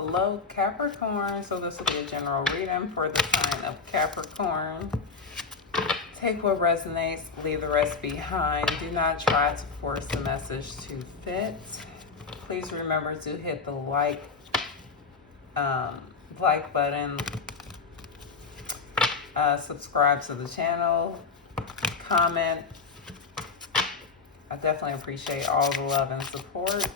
Hello, Capricorn. So this will be a general reading for the sign of Capricorn. Take what resonates, leave the rest behind. Do not try to force the message to fit. Please remember to hit the like button. Subscribe to the channel. Comment. I definitely appreciate all the love and support.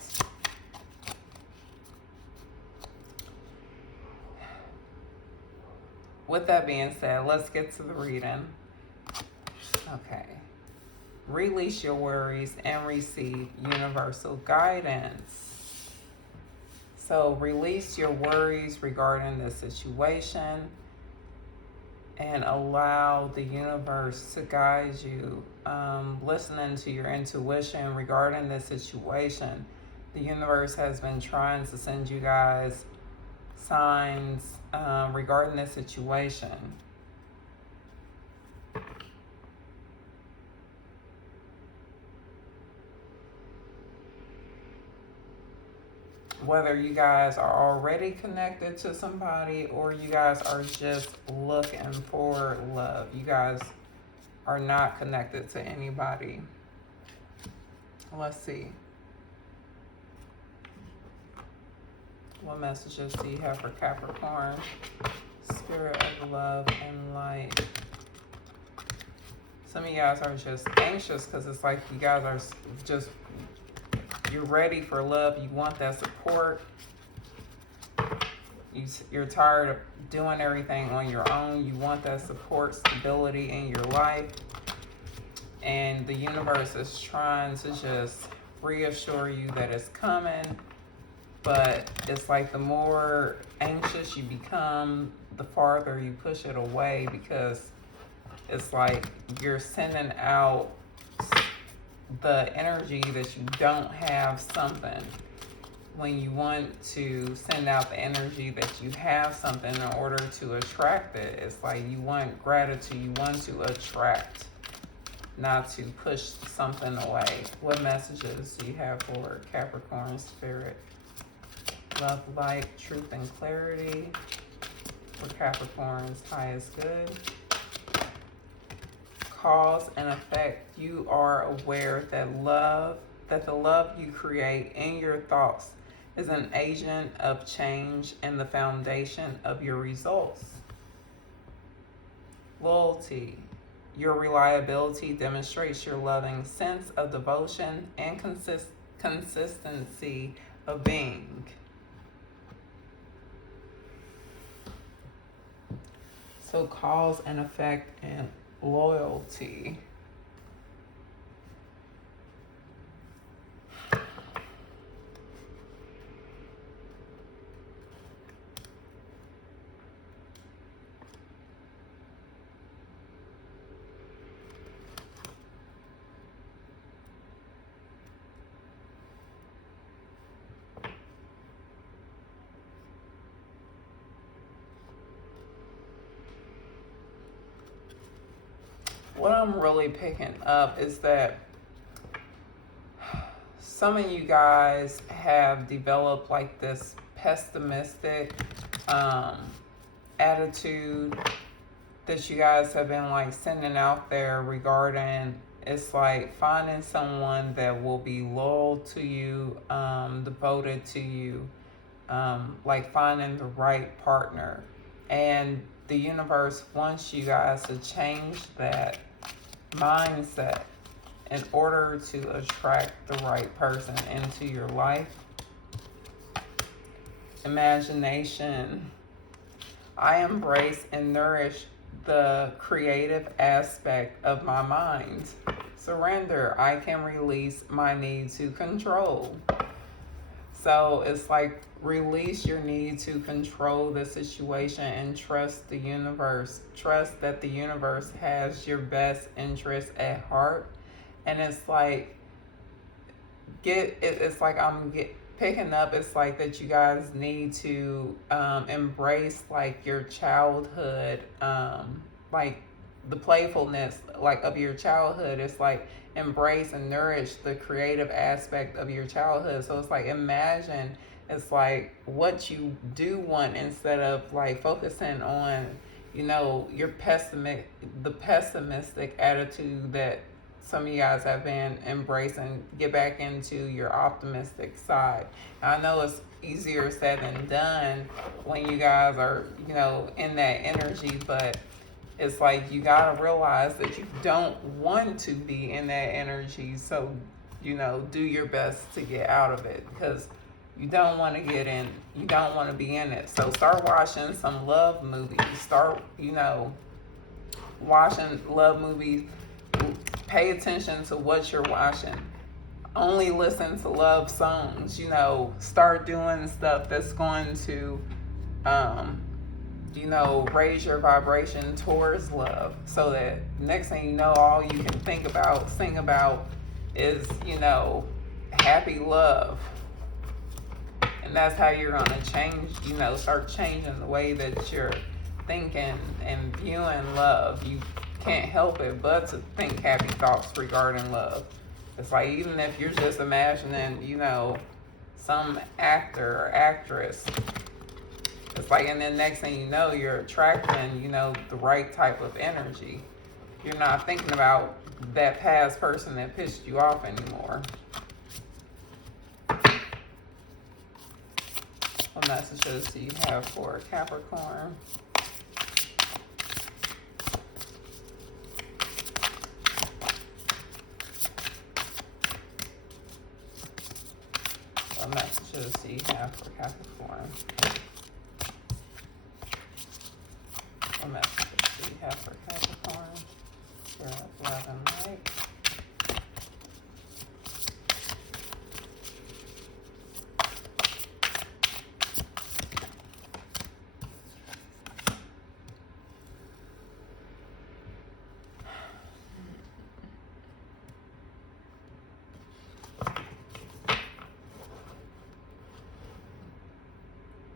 With that being said, let's get to the reading. Okay. Release your worries and receive universal guidance. So release your worries regarding the situation and allow the universe to guide you. Listening to your intuition regarding this situation. The universe has been trying to send you guys signs regarding this situation. Whether you guys are already connected to somebody or you guys are just looking for love. You guys are not connected to anybody. Let's see. What messages do you have for Capricorn? Spirit of love and light. Some of you guys are just anxious because it's like you guys are just, you're ready for love. You want that support. You're tired of doing everything on your own. You want that support, stability in your life. And the universe is trying to just reassure you that it's coming. But it's like the more anxious you become, the farther you push it away, because it's like you're sending out the energy that you don't have something, when you want to send out the energy that you have something in order to attract it. It's like you want gratitude, you want to attract, not to push something away. What messages do you have for Capricorn spirit? Love, light, truth, and clarity for Capricorn's highest good. Cause and effect. You are aware that the love you create in your thoughts is an agent of change and the foundation of your results. Loyalty. Your reliability demonstrates your loving sense of devotion and consistency of being. So cause and effect and loyalty. What I'm really picking up is that some of you guys have developed like this pessimistic attitude that you guys have been like sending out there regarding, it's like finding someone that will be loyal to you, devoted to you, like finding the right partner. And the universe wants you guys to change that mindset in order to attract the right person into your life. Imagination. I embrace and nourish the creative aspect of my mind. Surrender. I can release my need to control. So it's like release your need to control the situation and trust the universe. Trust that the universe has your best interest at heart. And it's like picking up, it's like that you guys need to embrace like your childhood, like the playfulness like of your childhood. It's like embrace and nourish the creative aspect of your childhood. So it's like imagine It's like what you do want instead of like focusing on, your the pessimistic attitude that some of you guys have been embracing. Get back into your optimistic side. I know it's easier said than done when you guys are, in that energy, but it's like you gotta realize that you don't want to be in that energy. So, do your best to get out of it, because you don't want to get in, you don't want to be in it. So start watching some love movies. Start, watching love movies. Pay attention to what you're watching. Only listen to love songs. Start doing stuff that's going to, raise your vibration towards love, so that next thing you know, all you can think about, sing about is, happy love. And that's how you're going to change, start changing the way that you're thinking and viewing love. You can't help it but to think happy thoughts regarding love. It's like, even if you're just imagining, some actor or actress, it's like, and then next thing you know, you're attracting, the right type of energy. You're not thinking about that past person that pissed you off anymore. What messages do you have for Capricorn? What messages do you have for Capricorn? What messages do you have for Capricorn? Spirit, love, and light.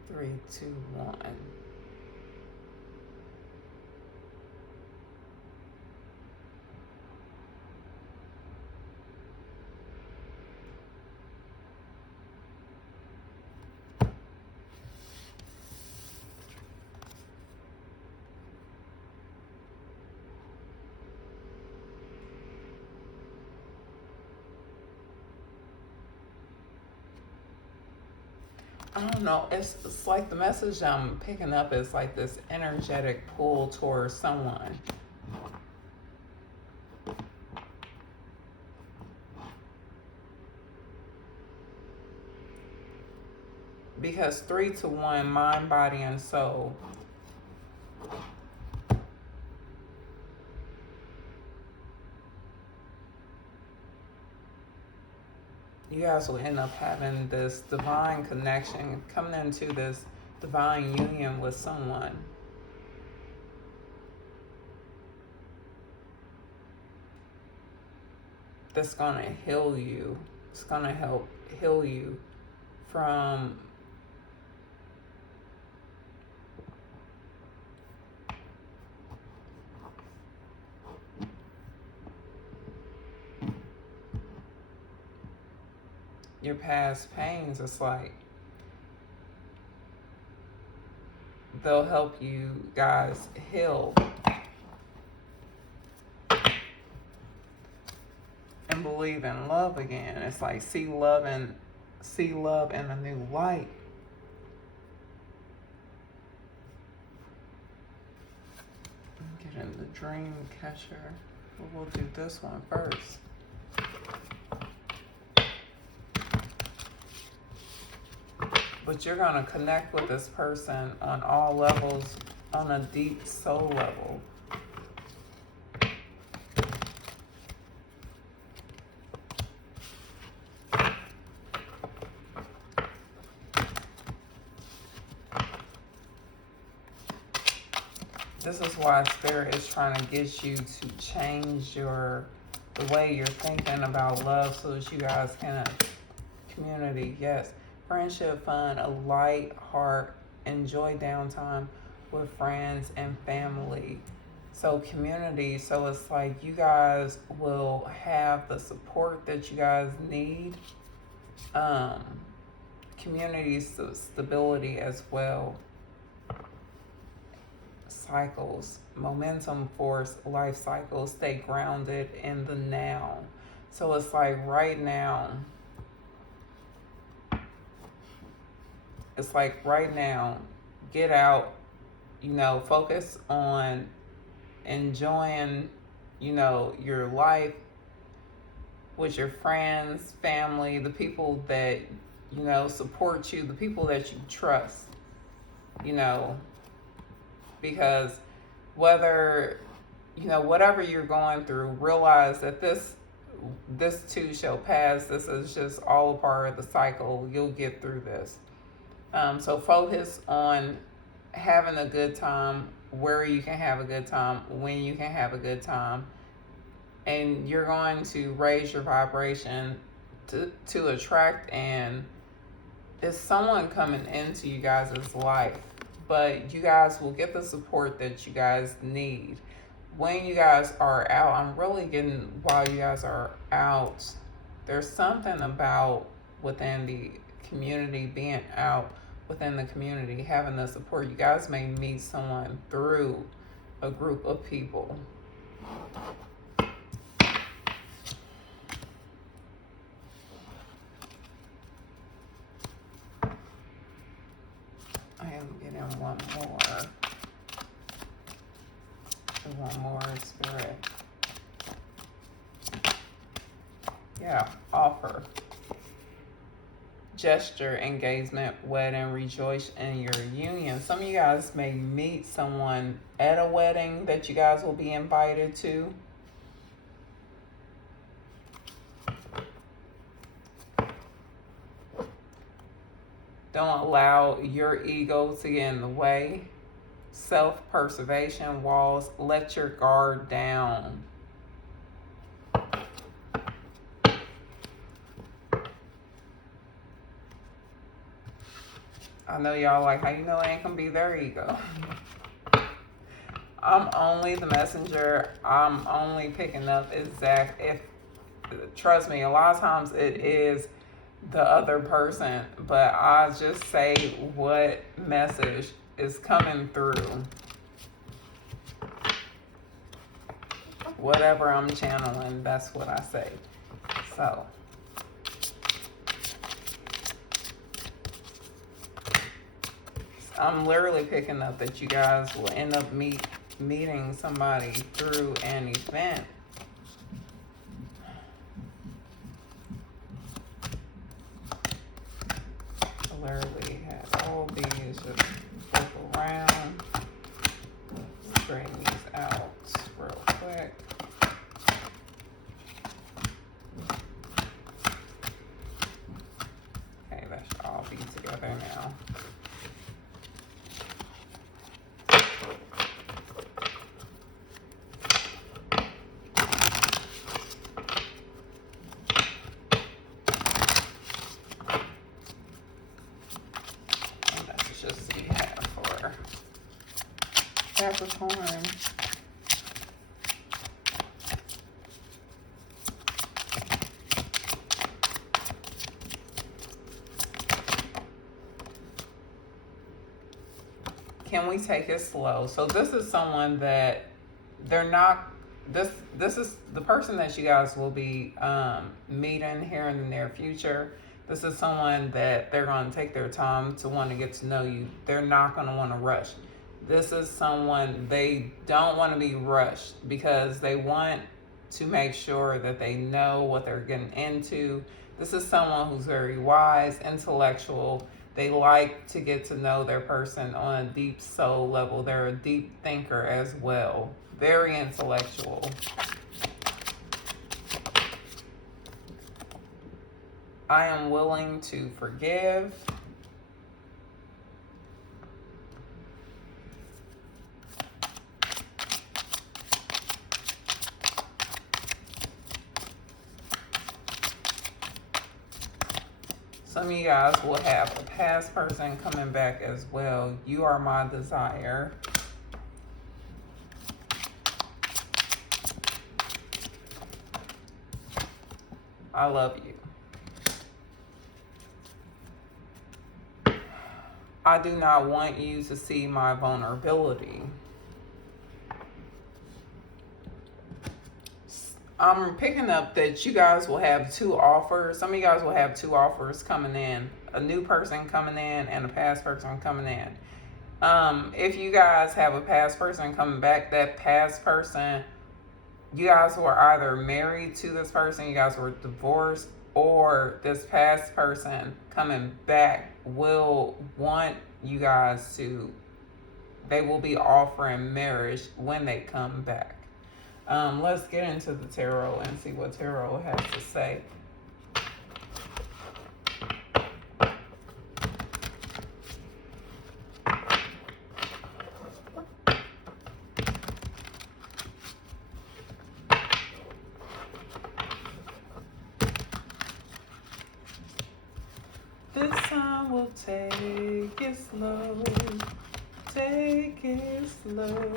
Three, two, one. I don't know. It's like the message I'm picking up is like this energetic pull towards someone. Because 3 to 1, mind, body, and soul. You guys will end up having this divine connection, coming into this divine union with someone. That's going to heal you. It's going to help heal you from your past pains. It's like they'll help you guys heal and believe in love again. It's like see love in a new light. Get in the dream catcher. We'll do this one first. But you're going to connect with this person on all levels, on a deep soul level. This is why Spirit is trying to get you to change the way you're thinking about love, so that you guys can have community. Yes. Friendship, fun, a light heart, enjoy downtime with friends and family. So community, so it's like you guys will have the support that you guys need. community stability as well. Cycles, momentum force, life cycles, stay grounded in the now. So it's like right now, get out, focus on enjoying, your life with your friends, family, the people that, support you, the people that you trust, because whether, whatever you're going through, realize that this too shall pass. This is just all a part of the cycle. You'll get through this. So focus on having a good time, where you can have a good time, when you can have a good time. And you're going to raise your vibration to attract, and it's someone coming into you guys' life. But you guys will get the support that you guys need. When you guys are out, I'm really getting, while you guys are out, there's something about within the community, being out within the community, having the support. You guys may meet someone through a group of people. I am getting one more spirit. Yeah, offer, gesture, engagement, wedding, rejoice in your union. Some of you guys may meet someone at a wedding that you guys will be invited to. Don't allow your ego to get in the way. Self-preservation walls. Let your guard down. I know y'all like, how you know it ain't gonna be their ego? I'm only the messenger. I'm only picking up trust me, a lot of times it is the other person, but I just say what message is coming through. Whatever I'm channeling, that's what I say. So I'm literally picking up that you guys will end up meeting somebody through an event. I literally had all these just flip around. Straighten these out real quick. Okay, that should all be together now. Capricorn. Can we take it slow? So this is someone that they're not, this is the person that you guys will be meeting here in the near future. This is someone that they're going to take their time to want to get to know you. They're not going to want to rush. This is someone, they don't want to be rushed because they want to make sure that they know what they're getting into. This is someone who's very wise, intellectual. They like to get to know their person on a deep soul level. They're a deep thinker as well. Very intellectual. I am willing to forgive. Some of you guys will have a past person coming back as well. You are my desire. I love you. I do not want you to see my vulnerability. I'm picking up that you guys will have 2 offers. Some of you guys will have 2 offers coming in. A new person coming in and a past person coming in. If you guys have a past person coming back, that past person, you guys were either married to this person, you guys were divorced, or this past person coming back will want you guys to, they will be offering marriage when they come back. Let's get into the tarot and see what tarot has to say. This time we'll take it slow, take it slow.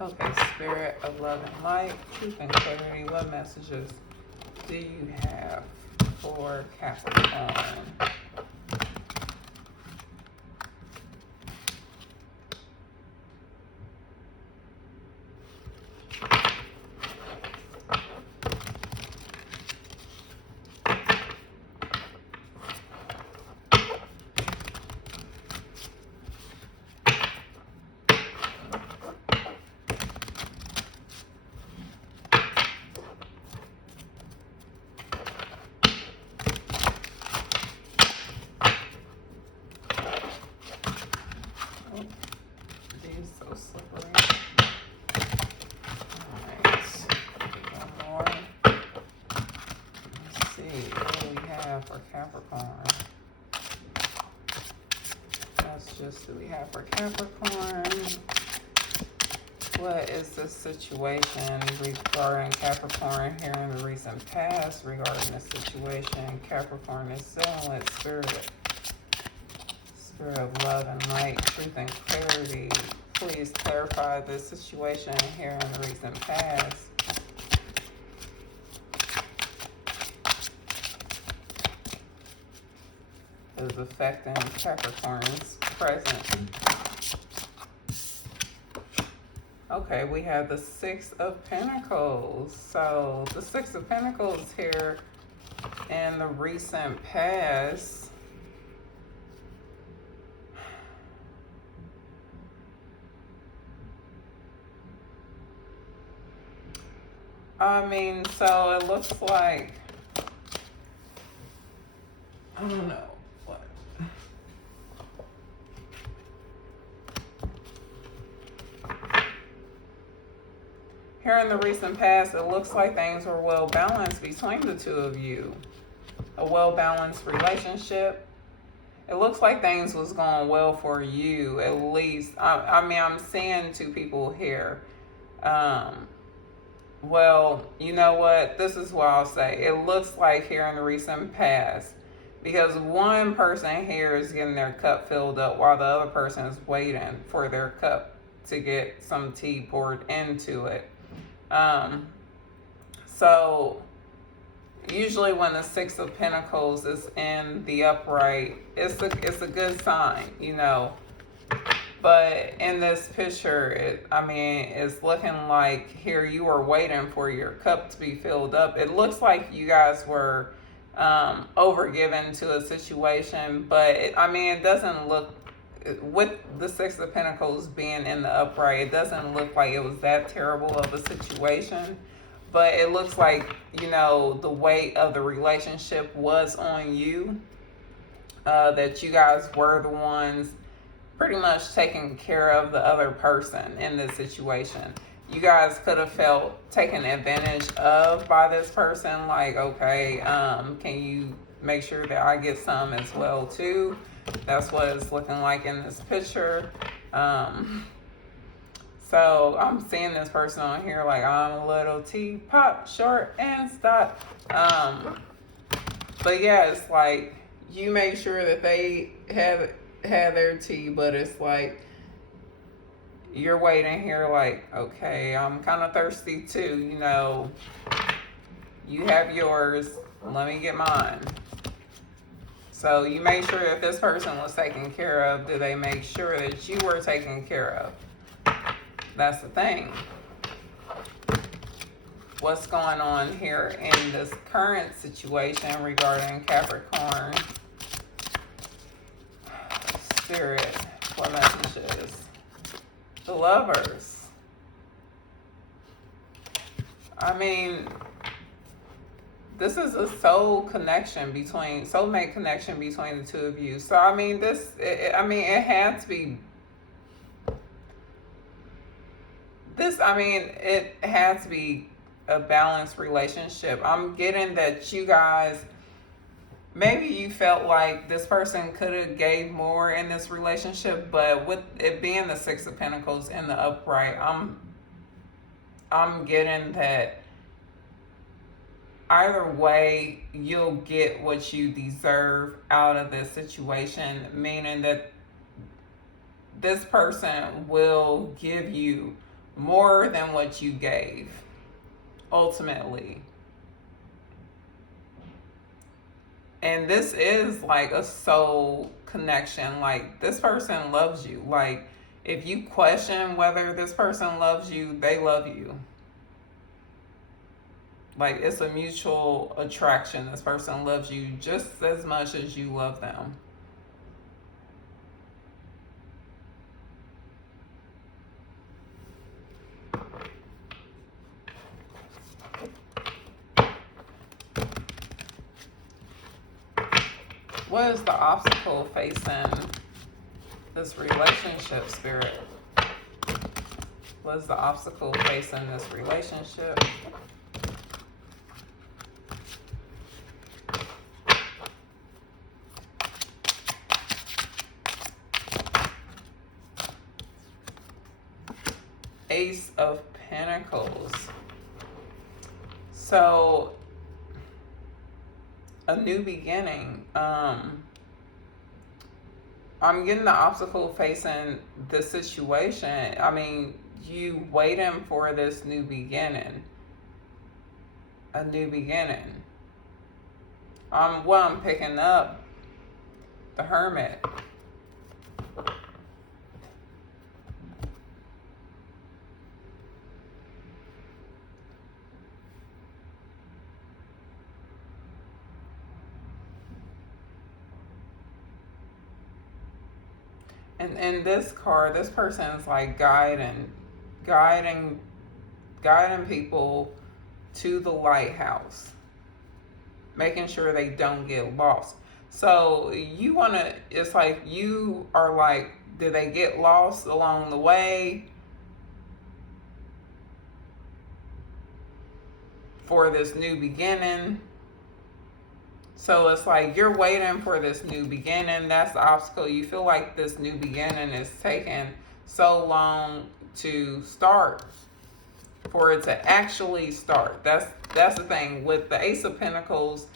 Okay, Spirit of Love and Light, Truth and Clarity, what messages do you have for Capricorn? For Capricorn. That's just what we have for Capricorn. What is the situation regarding Capricorn here in the recent past regarding the situation Capricorn is dealing with? Spirit of Love and Light, Truth and Clarity. Please clarify the situation here in the recent past. Is affecting Capricorn's present. Okay, we have the 6 of Pentacles. So the 6 of Pentacles here in the recent past. I mean, so it looks like, I don't know. Here in the recent past, it looks like things were well balanced between the 2 of you. A well balanced relationship. It looks like things was going well for you, at least. I mean, I'm seeing 2 people here. Well, you know what? This is what I'll say. It looks like here in the recent past, because one person here is getting their cup filled up while the other person is waiting for their cup to get some tea poured into it. So usually when the 6 of Pentacles is in the upright, it's a good sign, you know. But in this picture, it's looking like here you were waiting for your cup to be filled up. It looks like you guys were overgiven to a situation, but it doesn't look, with the 6 of Pentacles being in the upright, it doesn't look like it was that terrible of a situation. But it looks like, you know, the weight of the relationship was on you. That you guys were the ones pretty much taking care of the other person in this situation. You guys could have felt taken advantage of by this person. Like, okay, can you make sure that I get some as well too? That's what it's looking like in this picture. So I'm seeing this person on here like, I'm a little teapot, short and stout. But yeah, it's like you make sure that they have their tea, but it's like you're waiting here like, okay, I'm kind of thirsty too, you know. You have yours, let me get mine. So you made sure that this person was taken care of. Did they make sure that you were taken care of? That's the thing. What's going on here in this current situation regarding Capricorn? Spirit, what messages? The Lovers. I mean, this is a soulmate connection between the two of you. So I mean, it had to be. It had to be a balanced relationship. I'm getting that you guys, maybe you felt like this person could have gave more in this relationship, but with it being the Six of Pentacles in the upright, I'm getting that either way, you'll get what you deserve out of this situation, meaning that this person will give you more than what you gave, ultimately. And this is like a soul connection. Like, this person loves you. Like, if you question whether this person loves you, they love you. Like, it's a mutual attraction. This person loves you just as much as you love them. What is the obstacle facing this relationship, Spirit? What is the obstacle facing this relationship? Ace of Pentacles. So, a new beginning. I'm getting the obstacle facing the situation. I mean, you waiting for this new beginning. A new beginning. What I'm picking up, the Hermit. And in this card, this person is like guiding people to the lighthouse, making sure they don't get lost. So you want to, it's like you are like, did they get lost along the way for this new beginning? So it's like you're waiting for this new beginning. That's the obstacle. You feel like this new beginning is taking so long to start, for it to actually start. That's the thing with the Ace of Pentacles,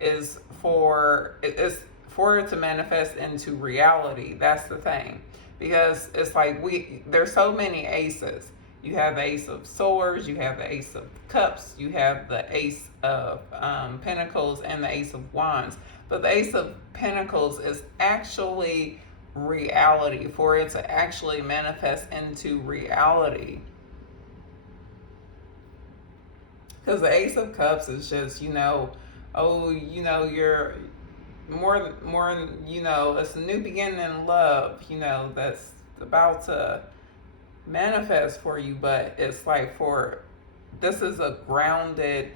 is for it to manifest into reality. That's the thing, because it's like there's so many aces. You have the Ace of Swords, you have the Ace of Cups, you have the Ace of Pentacles, and the Ace of Wands. But the Ace of Pentacles is actually reality, for it to actually manifest into reality. Because the Ace of Cups is just, you're more, it's a new beginning in love, that's about to manifest for you. But it's like, this is a grounded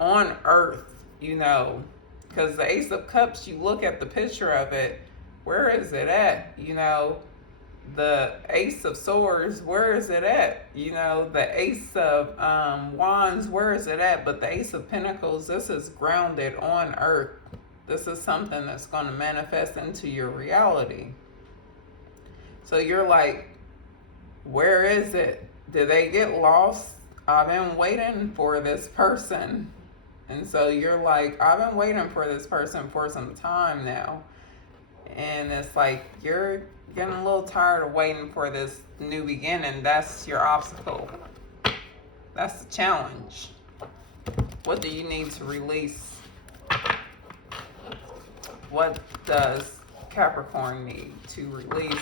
on earth, because the Ace of Cups, you look at the picture of it, where is it at? The Ace of Swords, where is it at? The Ace of Wands, where is it at? But the Ace of Pentacles, this is grounded on earth. This is something that's going to manifest into your reality. So you're like, where is it? Did they get lost? I've been waiting for this person. And so you're like, I've been waiting for this person for some time now. And it's like, you're getting a little tired of waiting for this new beginning. That's your obstacle. That's the challenge. What do you need to release? What does Capricorn need to release?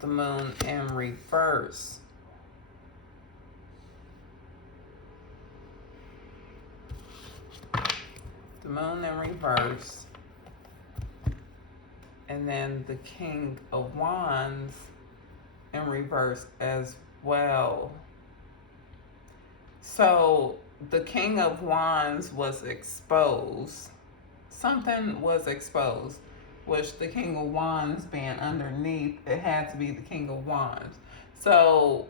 The Moon in reverse. The Moon in reverse. And then the King of Wands in reverse as well. So the King of Wands was exposed. Something was exposed, which the King of Wands being underneath, it had to be the King of Wands. So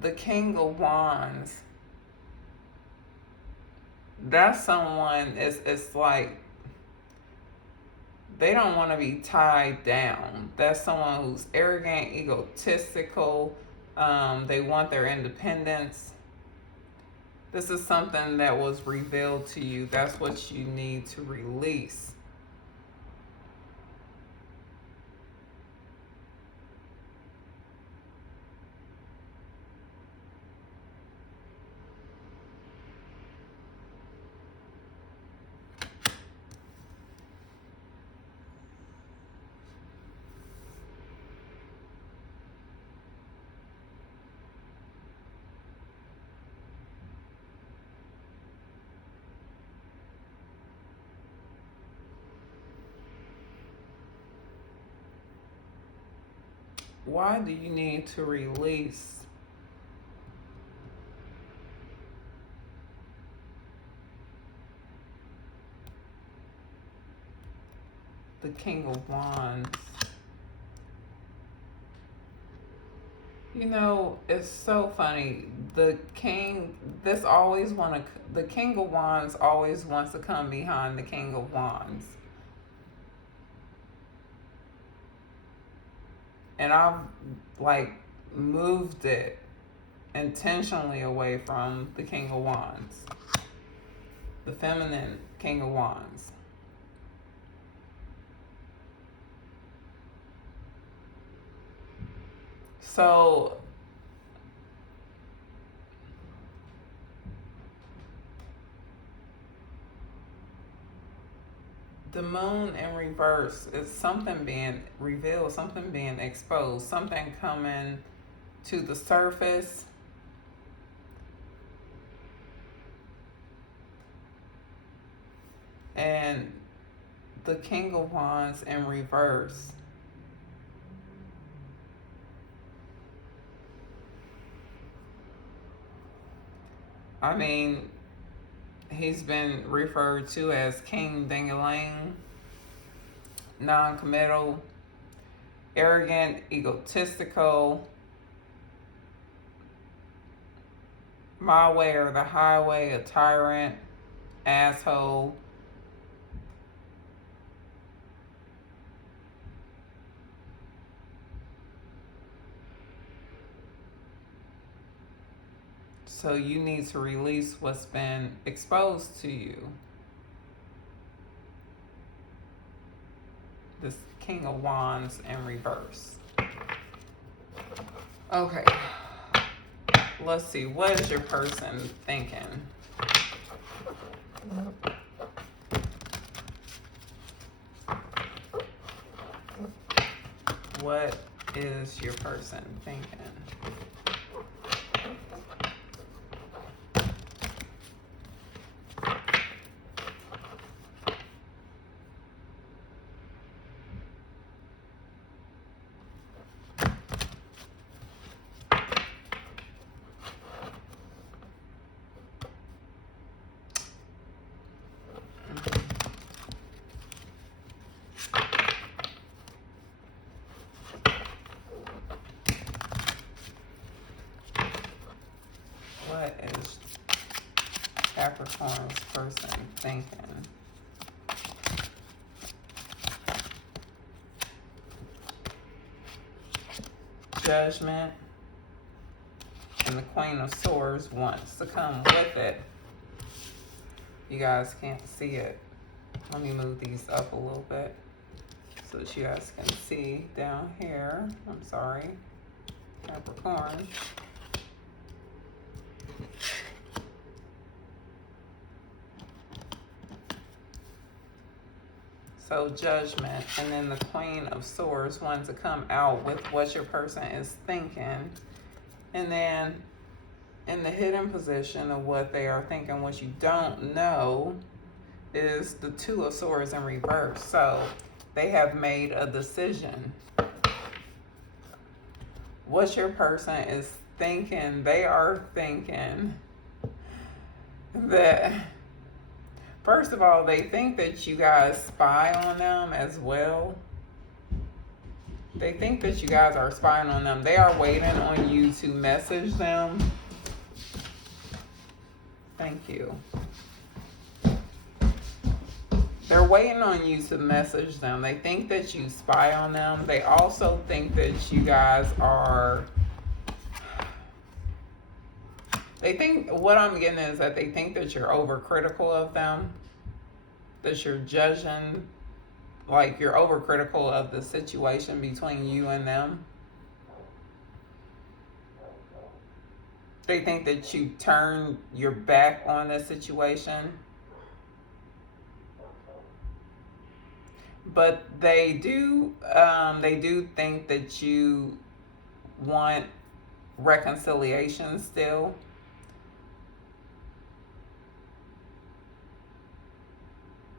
the King of Wands, that's someone, it's like they don't want to be tied down. That's someone who's arrogant, egotistical. They want their independence. This is something that was revealed to you. That's what you need to release. Why do you need to release? The King of Wands. You know, it's so funny. The King of Wands always wants to come behind the King of Wands. And I've like moved it intentionally away from the King of Wands, the feminine King of Wands. So the Moon in reverse is something being revealed, something being exposed, something coming to the surface. And the King of Wands in reverse. I mean, he's been referred to as King Ding-a-ling, non-committal, arrogant, egotistical, my way or the highway, a tyrant, asshole. So you need to release what's been exposed to you. This King of Wands in reverse. Okay. Let's see. What is your person thinking? What is your person thinking? What is Capricorn's person thinking? Judgment. and the Queen of Swords wants to come with it. You guys can't see it. Let me move these up a little bit so that you guys can see down here. I'm sorry, Capricorn. So Judgment, and then the Queen of Swords wants to come out with what your person is thinking. And then in the hidden position of what they are thinking, what you don't know, is the Two of Swords in reverse. So they have made a decision. What your person is thinking, they are thinking that, first of all, they think that you guys spy on them as well. They think that you guys are spying on them. They are waiting on you to message them. Thank you. They're waiting on you to message them. They think that you spy on them. They also think that you guys are... They think, what I'm getting is that they think that you're overcritical of them. That you're judging, like you're overcritical of the situation between you and them. They think that you turn your back on the situation. But they do think that you want reconciliation still.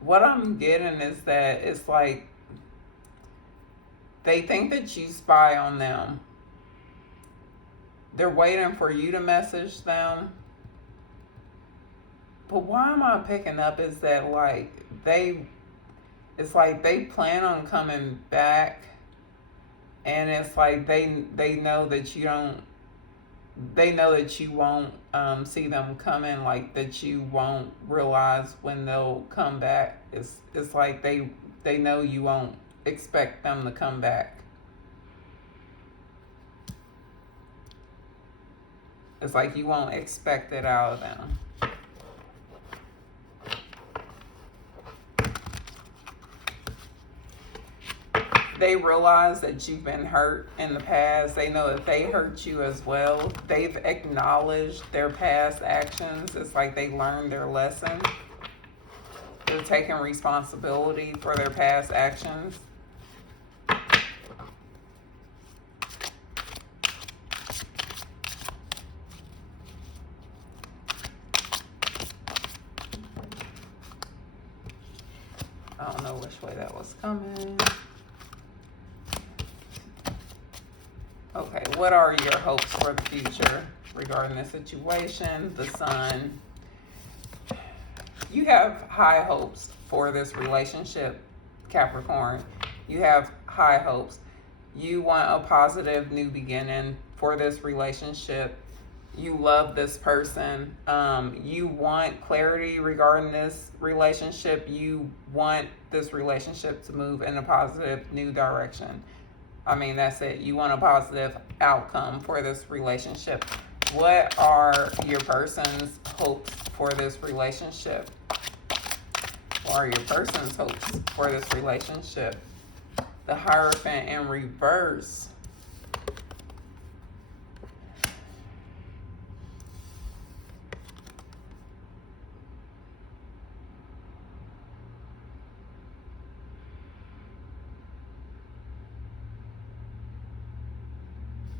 What I'm getting is that it's like they think that you spy on them. They're waiting for you to message them. But why am I picking up is that it's like they plan on coming back, and it's like they know that you don't. They know that you won't see them coming, like that you won't realize when they'll come back. It's like they know you won't expect them to come back. It's like you won't expect it out of them. They realize that you've been hurt in the past. They know that they hurt you as well. They've acknowledged their past actions. It's like they learned their lesson. They're taking responsibility for their past actions. I don't know which way that was coming. Okay, what are your hopes for the future regarding the situation? The Sun. You have high hopes for this relationship, Capricorn. You have high hopes. You want a positive new beginning for this relationship. You love this person. You want clarity regarding this relationship. You want this relationship to move in a positive new direction. I mean, that's it. You want a positive outcome for this relationship. What are your person's hopes for this relationship? What are your person's hopes for this relationship? The Hierophant in reverse.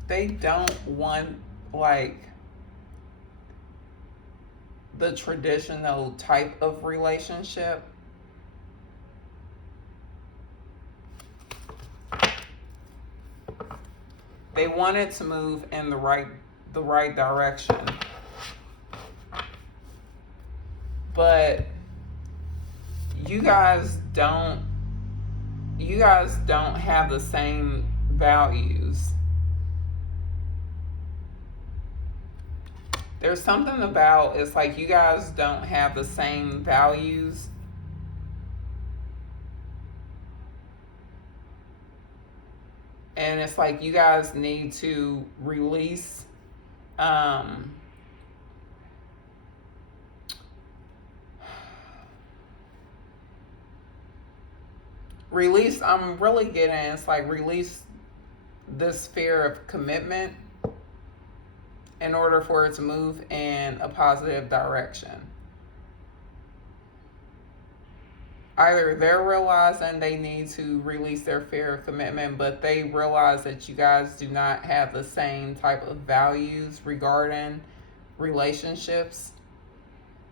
They don't want, like, the traditional type of relationship. They want it to move in the right direction. But you guys don't have the same values. There's something about, it's like you guys don't have the same values. And it's like you guys need to release Release, I'm really getting, it's like release this fear of commitment in order for it to move in a positive direction. Either they're realizing they need to release their fear of commitment, but they realize that you guys do not have the same type of values regarding relationships.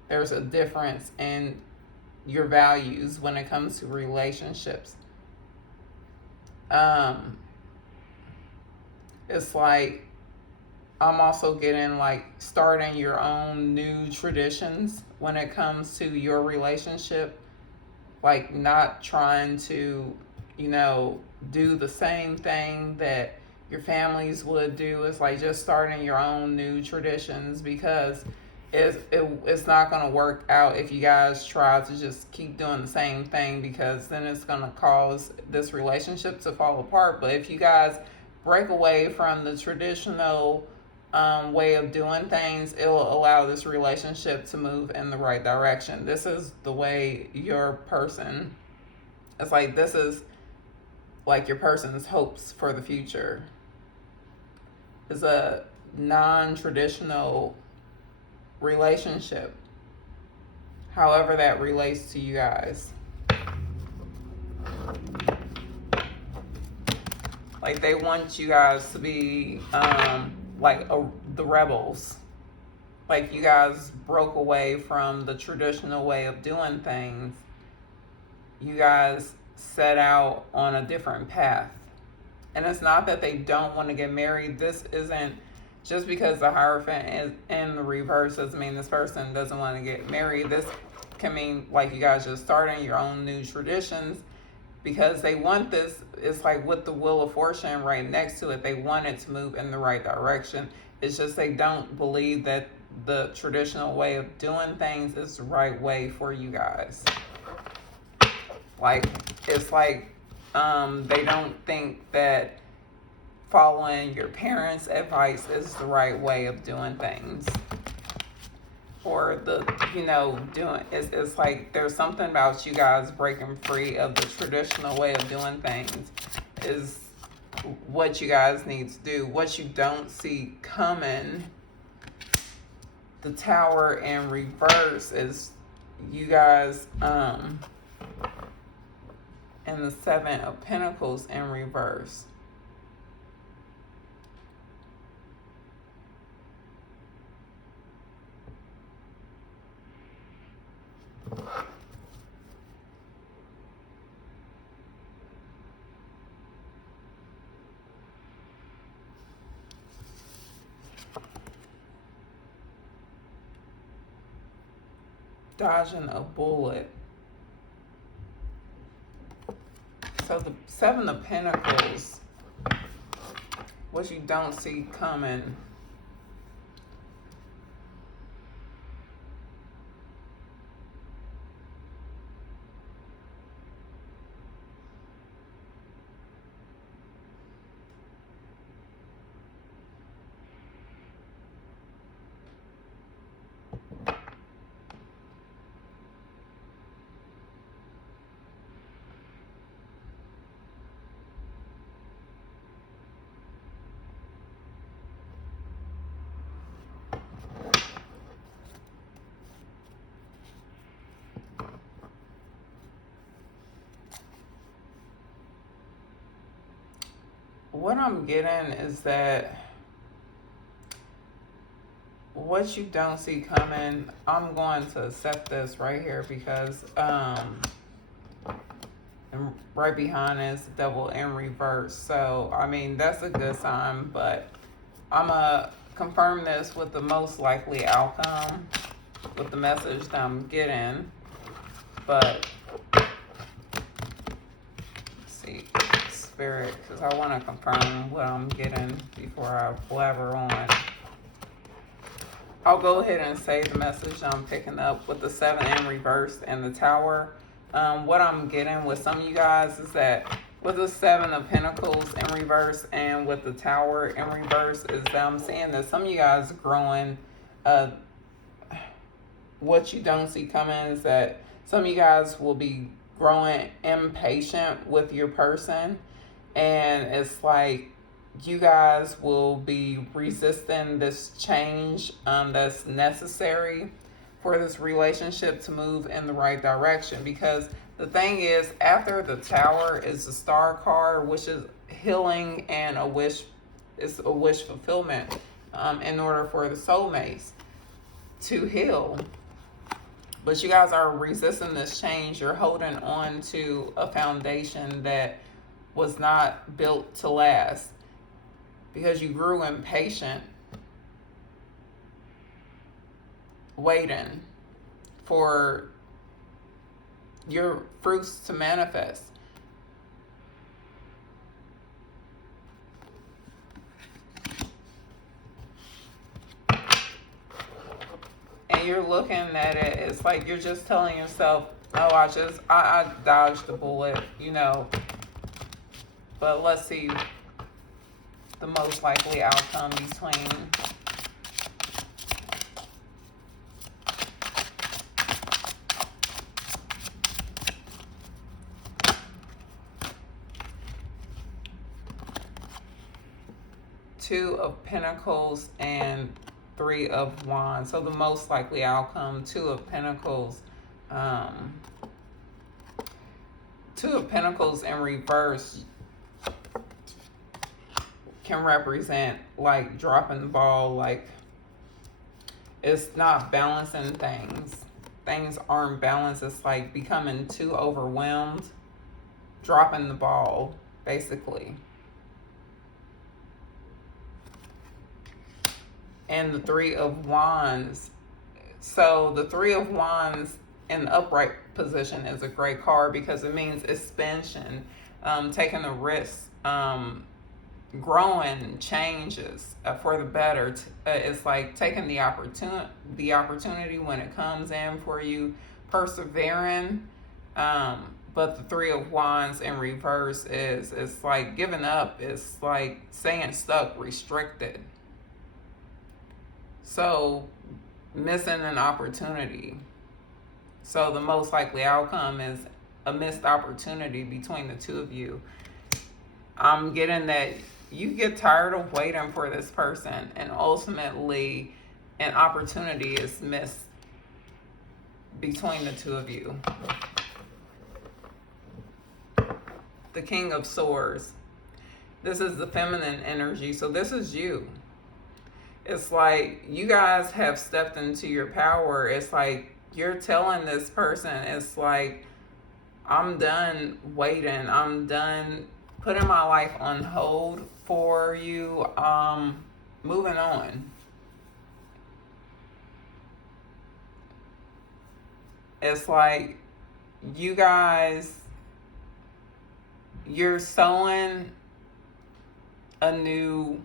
There's a difference in your values when it comes to relationships. It's like, I'm also getting like starting your own new traditions when it comes to your relationship. Like not trying to, do the same thing that your families would do. It's like just starting your own new traditions, because it's not going to work out if you guys try to just keep doing the same thing, because then it's going to cause this relationship to fall apart. But if you guys break away from the traditional way of doing things, it will allow this relationship to move in the right direction. This is the way your person, it's like this is like your person's hopes for the future. It's a non-traditional relationship, however that relates to you guys. Like they want you guys to be the rebels. Like you guys broke away from the traditional way of doing things. You guys set out on a different path. And it's not that they don't want to get married. This isn't just because the Hierophant is in the reverse doesn't mean this person doesn't want to get married. This can mean like you guys just starting your own new traditions, because they want this. It's like with the Wheel of Fortune right next to it, they want it to move in the right direction. It's just they don't believe that the traditional way of doing things is the right way for you guys. Like, it's like they don't think that following your parents' advice is the right way of doing things. Or doing, it's like there's something about you guys breaking free of the traditional way of doing things is what you guys need to do. What you don't see coming, the Tower in reverse is you guys, and the Seven of Pentacles in reverse. Dodging a bullet. So the Seven of Pentacles, what you don't see coming. What I'm getting is that what you don't see coming, I'm going to set this right here because and right behind is the Devil in reverse. So, I mean, that's a good sign, but I'm going to confirm this with the most likely outcome with the message that I'm getting. But, let's see, Spirit, because I want to confirm what I'm getting before I blabber on. I'll go ahead and say the message I'm picking up with the 7 in reverse and the Tower. What I'm getting with some of you guys is that with the Seven of Pentacles in reverse and with the Tower in reverse is that I'm seeing that some of you guys growing. What you don't see coming is that some of you guys will be growing impatient with your person, and it's like you guys will be resisting this change that's necessary for this relationship to move in the right direction. Because the thing is, after the Tower is the Star card, which is healing and a wish. It's a wish fulfillment in order for the soulmates to heal. But you guys are resisting this change. You're holding on to a foundation that was not built to last because you grew impatient, waiting for your fruits to manifest. And you're looking at it, it's like you're just telling yourself, oh, I dodged the bullet, you know. But let's see the most likely outcome between Two of Pentacles and Three of Wands. So the most likely outcome, Two of Pentacles. Two of Pentacles in reverse can represent like dropping the ball, like it's not balancing things. Things aren't balanced. It's like becoming too overwhelmed, dropping the ball, basically. And the Three of Wands. So the Three of Wands in the upright position is a great card because it means expansion, taking a risk, growing changes for the better. It's like taking the opportunity when it comes in for you, persevering. But the Three of Wands in reverse it's like giving up. It's like staying stuck, restricted. So missing an opportunity. So the most likely outcome is a missed opportunity between the two of you. I'm getting that you get tired of waiting for this person, and ultimately an opportunity is missed between the two of you. The King of Swords. This is the feminine energy, so this is you. It's like you guys have stepped into your power. It's like you're telling this person, it's like, I'm done waiting. I'm done putting my life on hold for you. Moving on. It's like you guys, you're sowing a new,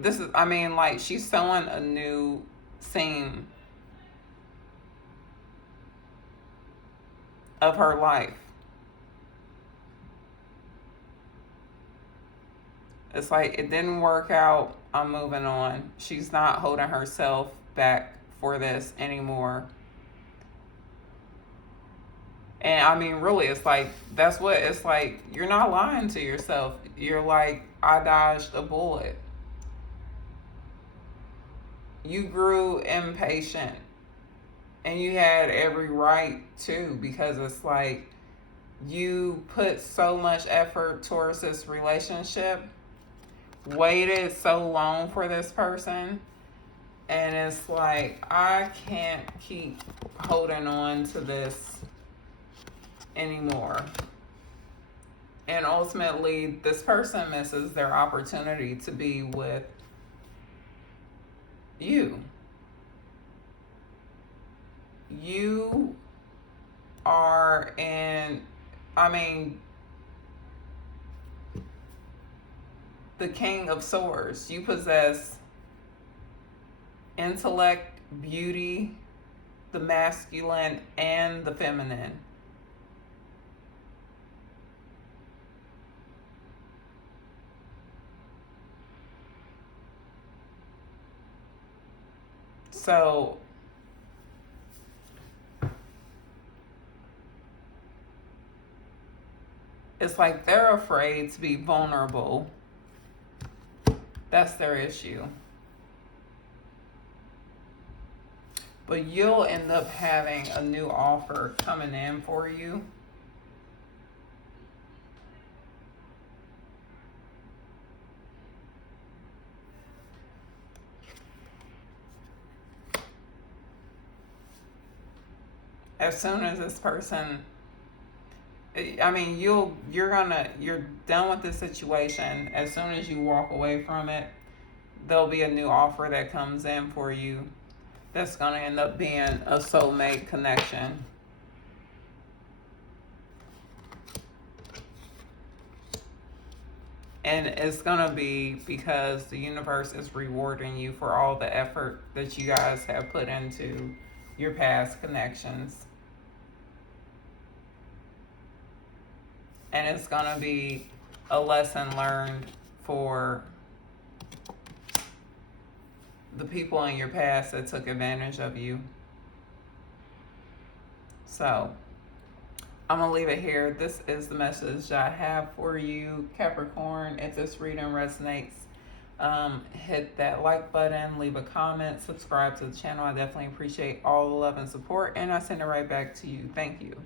like she's sowing a new seam of her life. It's like it didn't work out. I'm moving on. She's not holding herself back for this anymore. And really, it's like, that's what it's like. You're not lying to yourself. You're like, I dodged a bullet. You grew impatient. And you had every right to, because it's like you put so much effort towards this relationship, waited so long for this person, and it's like, I can't keep holding on to this anymore. And ultimately, this person misses their opportunity to be with you. You are the King of Swords. You possess intellect, beauty, the masculine, and the feminine. So it's like they're afraid to be vulnerable. That's their issue. But you'll end up having a new offer coming in for you. As soon as this person, I mean, you're done with the situation. As soon as you walk away from it, there'll be a new offer that comes in for you that's going to end up being a soulmate connection. And it's going to be because the universe is rewarding you for all the effort that you guys have put into your past connections. And it's going to be a lesson learned for the people in your past that took advantage of you. So I'm going to leave it here. This is the message I have for you, Capricorn. If this reading resonates, hit that like button, leave a comment, subscribe to the channel. I definitely appreciate all the love and support, and I send it right back to you. Thank you.